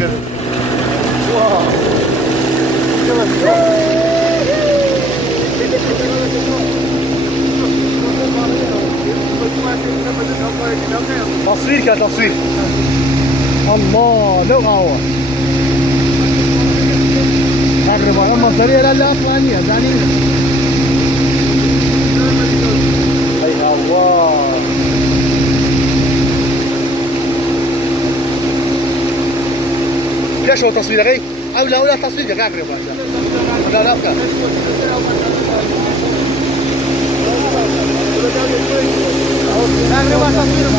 كده. واو تصوير كده تصوير. الله لو قهوة تقريبا المنظرية لا ثانية ثانية. أي الله ليش هو تصوير غير أو لا تصوير كده تقريبا لا لا كده تقريبا تصوير